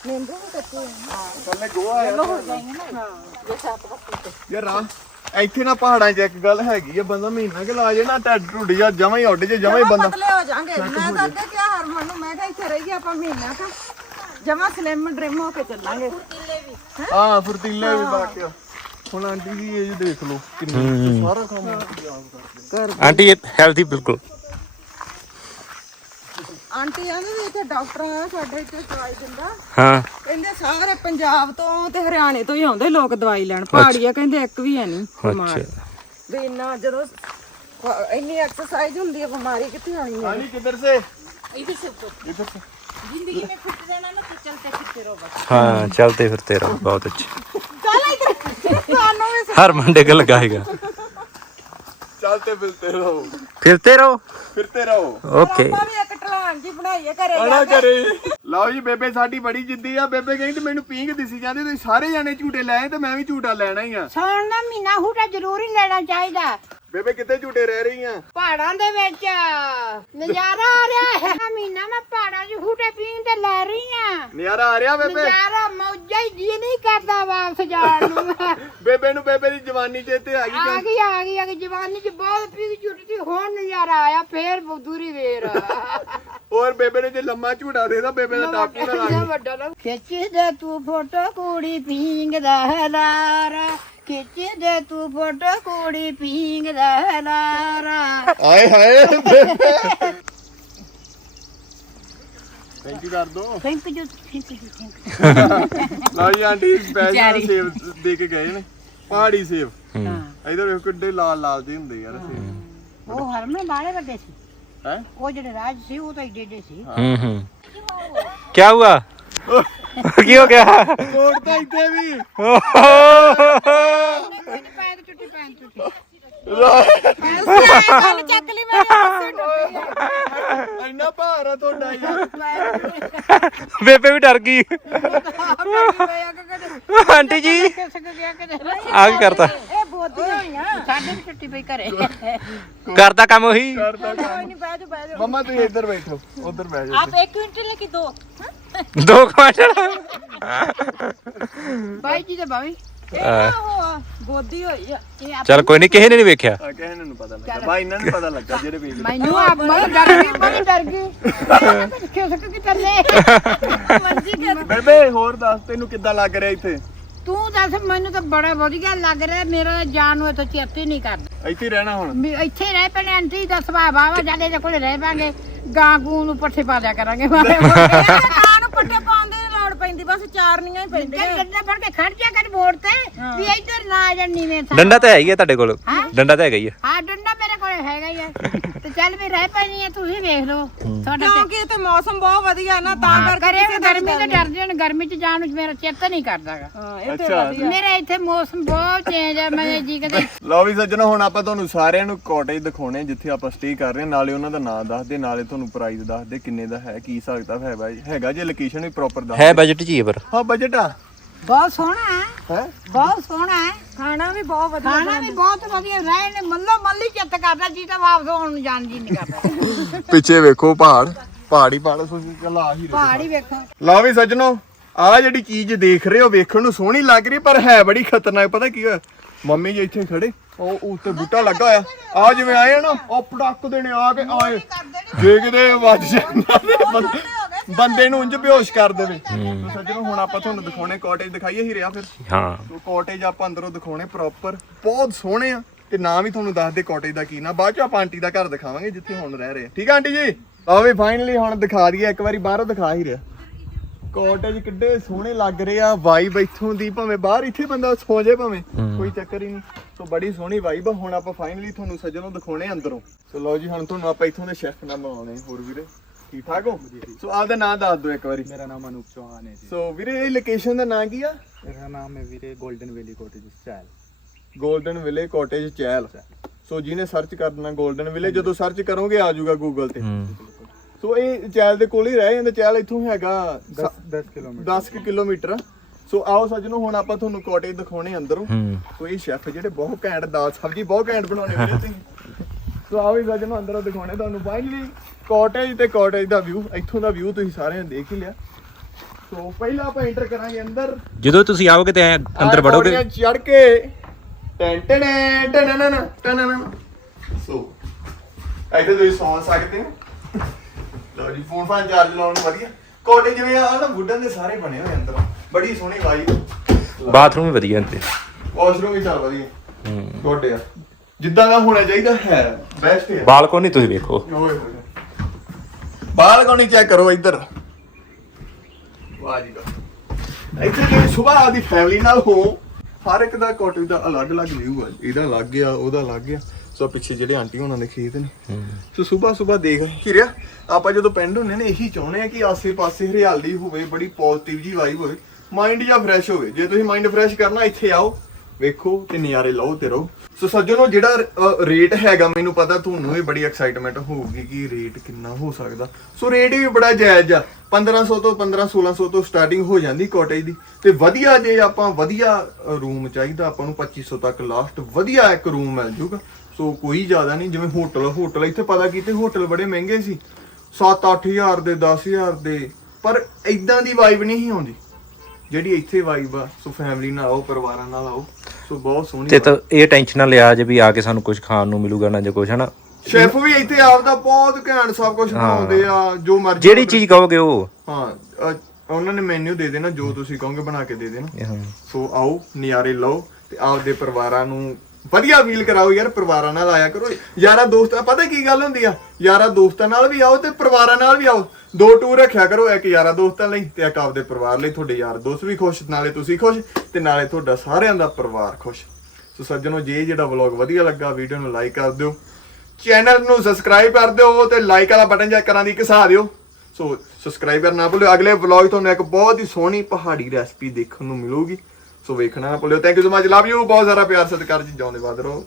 ਨਿੰਬੂ ਵੀ ਕੱਚੇ ਹੈ ਨਾ ਥੱਲੇ ਗੋਆ ਆਇਆ ਹੋ ਜਾਏਗਾ ਨਾ ਜੇ ਸਾਤ ਵਕਤ ਯਾਰ ਆ ਇੱਥੇ ਨਾ ਪਹਾੜਾਂ 'ਚ ਇੱਕ ਗੱਲ ਹੈਗੀ ਆ ਬੰਦਾ ਮਹੀਨਾ ਕਿ ਲਾ ਜੇ ਨਾ ਟੱਡ ਟੁੱਟ ਜਾ ਜਮਾਂ ਹੀ ਉੱਡ ਜੇ ਜਮਾਂ ਹੀ ਬੰਦਾ। ਪਤਲੇ ਹੋ ਜਾਾਂਗੇ। ਮੈਂ ਤਾਂ ਅੱਗੇ ਕਿਹਾ ਹਰਮਨ ਨੂੰ ਮੈਂ ਕਿਹਾ ਇੱਥੇ ਰਹੀਏ ਆਪਾਂ ਮਹੀਨਾ ਕਾ। ਜਮਾ ਸਲਿਮ ਡ੍ਰਿਮ ਹੋ ਕੇ ਚੱਲਾਂਗੇ। ਹਾਂ ਫੁਰਤੀਲਾ ਵੀ ਬਾਕਿਆ ਹੁਣ ਆਂਟੀ ਦੀ ਏਜ ਦੇਖ ਲਓ ਕਿੰਨੀ ਸਾਰਾ ਕੰਮ ਆਂਟੀ ਇਹ ਹੈਲਥੀ ਬਿਲਕੁਲ ਆਂਟੀ ਆਂਦੇ ਵੀ ਇੱਥੇ ਡਾਕਟਰ ਆ ਸਾਡੇ ਇੱਥੇ ਦਵਾਈ ਦਿੰਦਾ ਹਾਂ ਕਹਿੰਦੇ ਸਾਰੇ ਪੰਜਾਬ ਤੋਂ ਤੇ ਹਰਿਆਣੇ ਤੋਂ ਹੀ ਆਉਂਦੇ ਲੋਕ ਦਵਾਈ ਲੈਣ ਪਹਾੜੀਆ ਕਹਿੰਦੇ ਇੱਕ ਵੀ ਹੈ ਨਹੀਂ ਬਿਮਾਰ ਅੱਛਾ ਵੀ ਇੰਨਾ ਜਦੋਂ ਅ- ਇੰਨੀ ਐਕਸਰਸਾਈਜ਼ ਹੁੰਦੀ ਹੈ ਬਿਮਾਰੀ ਕਿੱਥੇ ਆਣੀ ਹੈ ਆਂਟੀ ਕਿੱਧਰ ਸੇ इधर से ऊपर इधर से जिंदगी में खुश रहना ना तो चलते फिरते रहो बस हाँ चलते फिरते रहो बहुत अच्छे चल इधर कानों में से हर मंडे को लगाएगा ਚਲਤੇ ਫਿਰਤੇ ਰਹੋ फिरते रहो ਫਿਰਤੇ ਰਹੋ ओके ਆਪਾਂ ਵੀ ਇੱਕ ਢਲਾਨ ਜੀ ਬਣਾਈ ਹੈ ਘਰੇ ਆਣਾ ਕਰੇ ਲਓ ਜੀ ਬੇਬੇ ਸਾਡੀ ਬੜੀ ਜਿੱਦੀ ਆ ਬੇਬੇ ਕਹਿੰਦੀ ਮੈਨੂੰ ਪੀਂਗ ਦਿਸੀ ਜਾਂਦੀ ਤੁਸੀਂ ਸਾਰੇ ਜਾਣੇ ਝੂਟੇ ਲੈ ਆਏ ਤੇ ਮੈਂ ਵੀ ਝੂਟਾ ਲੈਣਾ ਹੀ ਆ ਸੌਣ ਦਾ ਮਹੀਨਾ ਹੂਟਾ ਜ਼ਰੂਰੀ ਲੈਣਾ ਚਾਹੀਦਾ ਬੇਬੇ ਕਿੱਥੇ ਝੂਟੇ ਰਹਿ ਰਹੀ ਆ ਪਹਾੜਾਂ ਦੇ ਵਿੱਚ। ਨਜ਼ਾਰਾ ਆ ਰਿਹਾ ਹੈ। ਮਹੀਨਾ ਮੈਂ ਪਹਾੜਾਂ 'ਚ ਹੂਟੇ ਪੀਣ ਤੇ ਲੈ ਰਹੀ ਆ ਨਜ਼ਾਰਾ ਆ ਰਿਹਾ ਬੇਬੇ? ਨਜ਼ਾਰਾ ਮੌਜਾ ਹੀ ਜੀ ਨਹੀਂ ਕਰਦਾ ਵਾਪਸ ਜਾਣ ਨੂੰ। ਬੇਬੇ ਨੂੰ ਬੇਬੇ ਦੀ ਜਵਾਨੀ ਚੇਤੇ ਆ ਗਈ ਆ ਗਈ ਆ ਗਈ ਆ ਗਈ। ਜਵਾਨੀ 'ਚ ਬਹੁਤ ਪੀਕ ਝੁੱਟਦੀ ਹੁਣ ਨਜ਼ਾਰਾ ਆਇਆ ਫੇਰ ਦੂਰੀ ਵੇਰ ਹੋਰ ਬੇਬੇ ਨੇ ਜੇ ਲੰਮਾ ਝੂਟਾ ਦੇਦਾ ਬੇਬੇ ਦਾ ਟਾਪੂ ਨਾ ਲੱਗ ਵੱਡਾ ਨਾ ਖਿੱਚ ਦੇ ਤੂੰ ਫੋਟੋ ਕੁੜੀ ਪੀਂਗ ਦਾ ਹਲਾਰਾ ਖਿੱਚ ਤੂੰ ਫੋਟੋ ਕੁੜੀ ਪੀਂਗ ਦਾ ਲਾਰਾ। ਹਾਏ। ਥੈਂਕ ਯੂ ਕਰ ਦੋ। ਥੈਂਕ ਯੂ ਥੈਂਕ ਯੂ ਲਓ ਜੀ ਆਂਟੀ ਸਪੈਸ਼ਲ ਸੇਵ ਦੇ ਕੇ ਗਏ ਨੇ। ਪਹਾੜੀ ਸੇਵ ਹਾਂ। ਇਧਰ ਵੇਖੋ ਕਿੱਡੇ ਲਾਲ ਲਾਲ ਦੇ ਹੁੰਦੇ ਯਾਰ ਸੇਵ ਉਹ ਹਰਮੇ ਬਾਲੇ ਵੱਡੇ ਸੀ। ਹੈ? ਉਹ ਜਿਹੜੇ ਰਾਜ ਸੀ ਉਹ ਤਾਂ ਏਡੇ ਏਡੇ ਸੀ। ਹम्म हम्म क्या हुआ <laughs> की हो गया ਕੋਟ ਤਾਂ ਇੱਥੇ ਵੀ ਪੈਰ ਟੁੱਟੀ ਪੈਰ ਟੁੱਟੀ ਚੱਕ ਲਈ ਮੈਂ ਇੰਨਾ ਭਾਰ ਆ ਤੁਹਾਡਾ ਯਾਰ बेबे भी डर गई आंटी जी ਕਿਸ ਗਿਆ ਕਿਤੇ आगे करता ਇਹ ਬੋਦੀਆਂ ਹੋਈਆਂ ਸਾਡੇ ਵੀ ਟੁੱਟੀ ਪਈ ਘਰੇ करता काम वही ਕਰਦਾ ਕੋਈ ਕੰਮ ਨਹੀਂ ਬਹਿ ਜਾ ਬਹਿ ਜਾ ਮੰਮਾ ਤੁਸੀਂ ਇੱਧਰ ਬੈਠੋ ਉੱਧਰ ਬਹਿ ਜਾਓ आप एक क्विंटल की दो ਦੋ ਕੁਆਂਟਲ। ਬਾਈ ਜੀ ਤੇ ਬਾਈ। ਚਲ ਕੋਈ ਨਹੀਂ ਕਿਸੇ ਨੇ ਨਹੀਂ ਵੇਖਿਆ। ਤੂੰ ਦੱਸ ਮੈਨੂੰ ਤਾਂ ਬੜਾ ਵਧੀਆ ਲੱਗ ਰਿਹਾ। ਮੇਰਾ ਜਾਨ ਨੂੰ ਇੱਥੇ ਚੇਤੇ ਨਹੀਂ ਕਰਦਾ ਇੱਥੇ ਰਹਿਣਾ ਹੁਣ? ਵੀ ਇੱਥੇ ਰਹਿ ਪੈਣੇ ਆਂਟੀ ਦਾ ਸੁਭਾਅ ਬਾਵਾ ਜਾਂਦੇ ਕੋਲੇ ਰਹਿ ਪਾਂਗੇ। ਗਾਂ ਗੂ ਨੂੰ ਪੱਠੇ ਪਾ ਦਿਆ ਕਰਾਂਗੇ। <laughs> ਕਾਂ ਪੈਂਦੀ ਬਸ ਚਾਰਨੀਆਂ ਹੀ ਪੈਂਦੀਆਂ। ਗੱਡਾ ਫੜ ਕੇ ਖੜ ਜਾ ਕਰ ਮੋੜ ਤੇ ਵੀ ਇੱਧਰ ਨਾ ਆ ਜਾਣ ਨੀਵੇਂ ਥਾਂ। ਡੰਡਾ ਤਾਂ ਹੈ ਹੀ ਹੈ ਤੁਹਾਡੇ ਕੋਲ? ਡੰਡਾ ਤਾਂ ਹੈਗਾ ਹੀ ਹੈ ਹਾਂ ਡੰਡਾ ਮੇਰੇ ਕੋਲ ਹੈਗਾ ਹੀ ਆ। ਤੇ ਚੱਲ ਵੀ ਰਹਿ ਪੈਣੀ ਆ ਤੁਸੀਂ ਵੇਖ ਲਓ। ਤੁਹਾਡਾ ਤੇ ਕਿਉਂਕਿ ਇੱਥੇ ਮੌਸਮ ਬਹੁਤ ਵਧੀਆ ਨਾ ਤਾਂ ਕਰਕੇ ਕਰੇ ਕਿਸੇ ਗਰਮੀ ਤੇ ਡਰ ਜਾਣ ਗਰਮੀ ਚ ਜਾਣ ਨੂੰ ਮੇਰਾ ਚੇਤਾ ਨਹੀਂ ਕਰਦਾਗਾ ਹਾਂ ਇੱਥੇ ਅੱਛਾ। ਮੇਰੇ ਇੱਥੇ ਮੌਸਮ ਬਹੁਤ ਚੇਂਜ ਆ ਮੈਂ ਜੀ ਕਦੇ ਲਓ ਵੀ ਸੱਜਣੋ ਹੁਣ ਆਪਾਂ ਤੁਹਾਨੂੰ ਸਾਰਿਆਂ ਨੂੰ ਕਾਟੇਜ ਦਿਖਾਉਣੇ ਜਿੱਥੇ ਆਪਾਂ ਸਟੇ ਕਰ ਰਹੇ ਹਾਂ ਨਾਲੇ ਉਹਨਾਂ ਦਾ ਨਾਮ ਦੱਸਦੇ ਨਾਲੇ ਤੁਹਾਨੂੰ ਪ੍ਰਾਈਸ ਦੱਸਦੇ ਕਿੰਨੇ ਦਾ ਹੈ ਕੀ ਕਿਤਾਬ ਹੈ ਬਾਈ ਹੈਗਾ ਜੇ ਲੋਕੇਸ਼ਨ ਵੀ ਪ੍ਰੋਪਰ ਦੱਸ ਹੈ ਬਜਟ ਚ ਹੀ ਹੈ ਪਰ ਹਾਂ ਬਜਟ ਆ। ਬਹੁਤ ਸੋਹਣਾ ਹੈ। ਹੈ? ਬਹੁਤ ਸੋਹਣਾ ਹੈ। ਖਾਣਾ ਵੀ ਬਹੁਤ ਵਧੀਆ ਖਾਣਾ ਵੀ ਬਹੁਤ ਵਧੀਆ। ਰਹੇ ਨੇ ਮੱਲੋ ਮੱਲੀ ਚਿੱਤ ਕਰਦਾ ਜੀ ਤਾਂ ਵਾਪਸ ਆਉਣ ਨੂੰ ਜਾਣ ਜੀ ਨਹੀਂ ਕਰਦਾ। <laughs> ਪਿੱਛੇ ਵੇਖੋ ਪਹਾੜ। ਪਹਾੜੀ ਪਹਾੜ ਸੋਚੀ ਚੱਲ ਆ ਹੀ ਪਹਾੜੀ ਵੇਖੋ। ਲਓ ਵੀ ਸੱਜਣੋ ਆਹ ਜਿਹੜੀ ਚੀਜ਼ ਦੇਖ ਰਹੇ ਹੋ ਵੇਖਣ ਨੂੰ ਸੋਹਣੀ ਲੱਗ ਰਹੀ ਪਰ ਹੈ ਬੜੀ ਖਤਰਨਾਕ। ਪਤਾ ਕੀ ਹੋਇਆ? ਮੰਮੀ ਜੀ ਇੱਥੇ ਖੜੇ। ਉਹ ਉੱਤੇ ਬੂਟਾ ਲੱਗਾ ਹੋਇਆ। ਆ ਜਿਵੇਂ ਆਏ ਆ ਨਾ ਉਹ ਪੜਕ ਦੇਣੇ ਆ ਕੇ ਆਏ। ਜੇ ਕਿਤੇ ਵੱਜ ਜਾਂਦਾ ਤੇ ਬੰਦੇ- ਨੂੰ ਉਂਝ ਬੇਹੋਸ਼ ਕਰ ਦੇਵੇ। ਸੱਜਣੋ ਹੁਣ ਆਪਾਂ ਤੁਹਾਨੂੰ ਦਿਖਾਉਣੇ ਕਾਟੇਜ ਦਿਖਾਈਏ ਹੀ ਰਿਹਾ ਫਿਰ। ਹਾਂ। ਕਾਟੇਜ ਆਪਾਂ ਅੰਦਰੋਂ ਦਿਖਾਉਣੇ ਪ੍ਰੋਪਰ ਬਹੁਤ ਸੋਹਣੇ ਆ। ਤੇ ਨਾਮ ਵੀ ਤੁਹਾਨੂੰ ਦੱਸ ਦੇ ਕਾਟੇਜ ਦਾ ਕੀ ਨਾ। ਬਾਅਦ ਚ ਆਪਾਂ ਆਂਟੀ ਦਾ ਘਰ ਦਿਖਾਵਾਂਗੇ ਜਿੱਥੇ ਹੁਣ ਰਹਿ ਰਹੇ ਆ। ਠੀਕ ਆ ਆਂਟੀ ਜੀ? ਲਓ ਵੀ ਫਾਈਨਲੀ ਹੁਣ ਦਿਖਾ ਦਈਏ ਇੱਕ ਵਾਰੀ ਬਾਹਰੋਂ ਦਿਖਾ ਹੀ ਰਿਹਾ। ਕਾਟੇਜ ਕਿੱਡੇ ਸੋਹਣੇ ਲੱਗ ਰਹੇ ਆ। ਵਾਈਬ ਇੱਥੋਂ ਦੀ ਭਾਵੇਂ ਬਾਹਰ ਇੱਥੇ ਬੰਦਾ ਸੌ ਜੇ ਭਾਵੇਂ ਕੋਈ ਚੱਕਰ ਹੀ ਨਹੀਂ। ਸੋ ਬੜੀ ਸੋਹਣੀ ਵਾਈਬ ਹੁਣ ਆਪਾਂ ਫਾਈਨਲੀ ਤੁਹਾਨੂੰ ਸੱਜਣੋਂ ਦਿਖਾਉਣੇ ਅੰਦਰੋਂ। ਸੋ ਲਓ ਜੀ ਹੁਣ ਤੁਹਾਨੂੰ ਆਪਾਂ ਇੱਥੋਂ ਦੇ ਸ਼ੈਫ ਨਾਲ ਮਿਲਾਉਣੇ ਹੋਰ ਵੀਰੇ। ਠੀਕ ਠਾਕ ਹੋ? ਸੋ ਆਪਦਾ ਨਾਮ ਦੱਸ ਦਿਓ ਇੱਕ ਵਾਰੀ। ਮੇਰਾ ਨਾਮ ਅਨੂਪ ਚੌਹਾਨ ਹੈ ਜੀ। ਸੋ ਵੀਰੇ ਇਹ ਲੋਕੇਸ਼ਨ ਦਾ ਨਾਂ ਕੀ ਆ? ਮੇਰਾ ਨਾਮ ਹੈ ਵੀਰੇ golden valley cottage Chail golden valley cottage Chail so ਜਿਹਨੇ ਸਰਚ ਕਰ 골ਡਨ ਵਿਲੇ ਜਦੋਂ ਸਰਚ ਕਰੋਗੇ ਆ ਜਾਊਗਾ ਗੂਗਲ ਤੇ। ਸੋ ਇਹ ਚੈਲ ਦੇ ਕੋਲ ਹੀ ਰਹਿ ਜਾਂਦਾ। ਚੈਲ ਇੱਥੋਂ ਹੈਗਾ 10 10 ਕਿਲੋਮੀਟਰ। 10 ਕਿਲੋਮੀਟਰ। ਸੋ ਆਓ ਸੱਜਣੋ ਹੁਣ ਆਪਾਂ ਤੁਹਾਨੂੰ ਕੋਟੇਜ ਦਿਖਾਉਣੇ ਅੰਦਰੋਂ। ਸੋ ਇਹ ਸ਼ੈਫ ਜਿਹੜੇ ਬਹੁਤ ਘੈਂਟ ਦਾਲ ਸਬਜੀ ਬਹੁਤ ਘੈਂਟ ਬਣਾਉਣੇ ਵੀਰੇ ਤੁਸੀਂ <laughs> ਸੋ ਆਓ ਵੀ ਸੱਜਣੋ ਅੰਦਰੋਂ ਦਿਖਾਉਣੇ ਤੁਹਾਨੂੰ। ਬਾਈ ਕਾਟੇਜ ਤੇ ਕਾਟੇਜ ਦਾ ਵਿਊ ਇੱਥੋਂ ਦਾ ਵਿਊ ਤੁਸੀਂ ਸਾਰਿਆਂ ਨੇ ਦੇਖ ਹੀ ਲਿਆ। ਸੋ ਪਹਿਲਾਂ ਆਪਾਂ ਐਂਟਰ ਕਰਾਂਗੇ ਅੰਦਰ। ਜਦੋਂ ਤੁਸੀਂ ਆਓਗੇ ਤੇ ਐਂ ਅੰਦਰ ਵੜੋਗੇ। ਚੜ ਕੇ ਟੈਂ ਟੈਂ ਟੈਂ ਟੈਂ ਸੋ ਇੱਥੇ ਤੁਸੀਂ ਸੌਂ ਸਕਦੇ ਹੋ। ਲਓ ਜੀ ਫੋਨ ਫਾਨ ਚਾਰਜ ਲਾਉਣ ਨੂੰ ਵਧੀਆ। ਕੋਟੇ ਜਿਵੇਂ ਆ ਨਾ ਵੁੱਡਨ ਦੇ ਸਾਰੇ ਬਣੇ ਹੋਏ ਅੰਦਰ। ਬੜੀ ਸੋਹਣੀ ਵਾਈਬ ਬਾਥਰੂਮ ਵੀ ਵਧੀਆ ਹੁੰਦੇ ਵਾਸ਼ਰੂਮ ਵੀ ਚੱਲ ਵਧੀਆ। ਹੂੰ। ਆ। ਜਿੱਦਾਂ ਦਾ ਹੋਣਾ ਚਾਹੀਦਾ ਹੈ ਬੈਸਟ ਹੈ। ਬਾਲਕੋਨੀ ਤੁਸੀਂ ਵੇਖੋ। ਓਏ ਹੋਏ। ਬਾਲਕੋਨੀ ਚੈੱਕ ਕਰੋ ਇੱਧਰ। ਵਾਹ ਜੀ ਵਾਹ। ਇੱਥੇ ਜੇ ਸੁਬਾਹ ਆਦੀ ਫੈਮਿਲੀ ਨਾਲ ਹੋ? ਹਰ ਇੱਕ ਦਾ ਕੋਟੇਜ ਦਾ ਅਲੱਗ-ਅਲੱਗ ਵਿਊ ਆ। ਇਹਦਾ ਅਲੱਗ ਆ ਉਹਦਾ ਅਲੱਗ ਆ ਸੋ ਪਿੱਛੇ ਜਿਹੜੇ ਆਂਟੀ ਉਹਨਾਂ ਦੇ ਖੇਤ ਨੇ। ਸੋ ਸਵੇਰ ਸਵੇਰ ਦੇਖ। ਕਿਰਿਆ ਆਪਾਂ ਜਦੋਂ ਪਿੰਡ ਹੁੰਨੇ ਨੇ ਇਹੀ ਚਾਹੁੰਦੇ ਆ ਕਿ ਆਸੇ-ਪਾਸੇ ਹਰਿਆਲੀ ਹੋਵੇ ਬੜੀ ਪੋਜ਼ਿਟਿਵ ਜੀ ਵਾਈਬ ਹੋਵੇ। ਮਾਈਂਡ ਜਾਂ ਫਰੈਸ਼ ਹੋਵੇ। ਜੇ ਤੁਸੀਂ ਮਾਈਂਡ ਫਰੈਸ਼ ਕਰਨਾ ਇੱਥੇ ਆਓ। ਵੇਖੋ ਤੇ ਨਜ਼ਾਰੇ ਲਓ ਤੇ ਰਹੋ ਸੋ ਸੱਜਣੋ, ਜਿਹੜਾ ਰੇਟ ਹੈਗਾ, ਮੈਨੂੰ ਪਤਾ ਤੁਹਾਨੂੰ ਵੀ ਬੜੀ ਐਕਸਾਈਟਮੈਂਟ ਹੋਊਗੀ ਕਿ ਰੇਟ ਕਿੰਨਾ ਹੋ ਸਕਦਾ। ਸੋ ਰੇਟ ਵੀ ਬੜਾ ਜਾਇਜ਼ ਆ। 1500 ਤੋਂ 15 1600 ਤੋਂ ਸਟਾਰਟਿੰਗ ਹੋ ਜਾਂਦੀ ਕਾਟੇਜ ਦੀ। ਤੇ ਵਧੀਆ ਜੇ ਆਪਾਂ ਵਧੀਆ ਰੂਮ ਚਾਹੀਦਾ, ਆਪਾਂ ਨੂੰ 2500 ਤੱਕ ਲਾਸਟ ਵਧੀਆ ਇੱਕ ਰੂਮ ਮਿਲ ਜੂਗਾ। ਸੋ ਕੋਈ ਜ਼ਿਆਦਾ ਨਹੀਂ, ਜਿਵੇਂ ਹੋਟਲ ਹੋਟਲ ਇੱਥੇ ਪਤਾ ਕੀਤੇ ਹੋਟਲ ਬੜੇ ਮਹਿੰਗੇ ਸੀ। 7-8000 ਦੇ 10000 ਦੇ। ਪਰ ਇਦਾਂ ਦੀ ਵਾਈਬ ਨਹੀਂ ਆਉਂਦੀ। ਜਿਹੜੀ ਇੱਥੇ ਵਾਈਬ ਆ ਸੋ ਫੈਮਿਲੀ ਨਾਲ ਆਓ ਪਰਿਵਾਰਾਂ ਨਾਲ ਆਓ ਸੋ ਬਹੁਤ ਸੋਹਣੀ ਤੇ ਤਾਂ ਇਹ ਟੈਨਸ਼ਨ ਨਾ ਲਿਆ ਜੇ ਵੀ ਆ ਕੇ ਸਾਨੂੰ ਕੁਝ ਖਾਣ ਨੂੰ ਮਿਲੂਗਾ ਨਾ ਜੇ ਕੁਝ ਹਨਾ? ਸ਼ੈਫ ਵੀ ਇੱਥੇ ਆਪਦਾ ਬਹੁਤ ਘੈਂਟ ਸਭ ਕੁਝ ਬਣਾਉਂਦੇ ਆ ਜੋ ਮਰਜ਼ੀ ਜਿਹੜੀ ਚੀਜ਼ ਕਹੋਗੇ ਉਹ। ਹਾਂ ਉਹਨਾਂ ਨੇ ਮੈਨੂ ਦੇ ਦੇਣਾ ਜੋ ਤੁਸੀਂ ਕਹੋਗੇ ਬਣਾ ਕੇ ਦੇ ਦੇਣਾ। ਸੋ ਆਓ ਨਿਆਰੇ ਲਓ ਤੇ ਆਪਦੇ ਪਰਿਵਾਰਾਂ ਨੂੰ ਵਧੀਆ ਫੀਲ ਕਰਾਓ ਯਾਰ ਪਰਿਵਾਰਾਂ ਨਾਲ ਆਇਆ ਕਰੋ। ਯਾਰਾ ਦੋਸਤਾਂ ਪਤਾ ਕੀ ਗੱਲ ਹੁੰਦੀ ਆ? ਯਾਰਾ ਦੋਸਤਾਂ ਨਾਲ ਵੀ ਆਓ ਤੇ ਪਰਿਵਾਰਾਂ ਨਾਲ ਵੀ ਆਓ। ਦੋ ਟੂਰ ਰੱਖਿਆ ਕਰੋ, ਇੱਕ ਯਾਰਾਂ ਦੋਸਤਾਂ ਲਈ ਤੇ ਇੱਕ ਆਪਦੇ ਪਰਿਵਾਰ ਲਈ। ਤੁਹਾਡੇ ਯਾਰ ਦੋਸਤ ਵੀ ਖੁਸ਼, ਨਾਲੇ ਤੁਸੀਂ ਖੁਸ਼ ਤੇ ਨਾਲੇ ਤੁਹਾਡਾ ਸਾਰਿਆਂ ਦਾ ਪਰਿਵਾਰ ਖੁਸ਼। ਸੋ ਸੱਜਣੋ, ਜੇ ਜਿਹੜਾ ਵਲੌਗ ਵਧੀਆ ਲੱਗਾ ਵੀਡੀਓ ਨੂੰ ਲਾਈਕ ਕਰ ਦਿਓ। ਚੈਨਲ ਨੂੰ ਸਬਸਕ੍ਰਾਈਬ ਕਰ ਦਿਓ ਤੇ ਲਾਈਕ ਵਾਲਾ ਬਟਨ ਜਾ ਕਰਾਂ ਦੀ ਘਸਾ ਦਿਓ। ਸੋ ਸਬਸਕ੍ਰਾਈਬ ਕਰਨਾ ਨਾ ਭੁੱਲਿਓ। ਅਗਲੇ ਵਲੌਗ ਤੁਹਾਨੂੰ ਇੱਕ ਬਹੁਤ ਹੀ ਸੋਹਣੀ ਪਹਾੜੀ ਰੈਸਪੀ ਦੇਖਣ ਨੂੰ ਮਿਲੂਗੀ। ਸੋ ਵੇਖਣਾ ਨਾ ਭੁੱਲਿਓ। Thank you so much love you ਬਹੁਤ ਸਾਰਾ ਪਿਆਰ, ਸਤਿਕਾਰ ਜੀ। ਜਾਉਂਦੇ ਬਾਦ ਰਹੋ।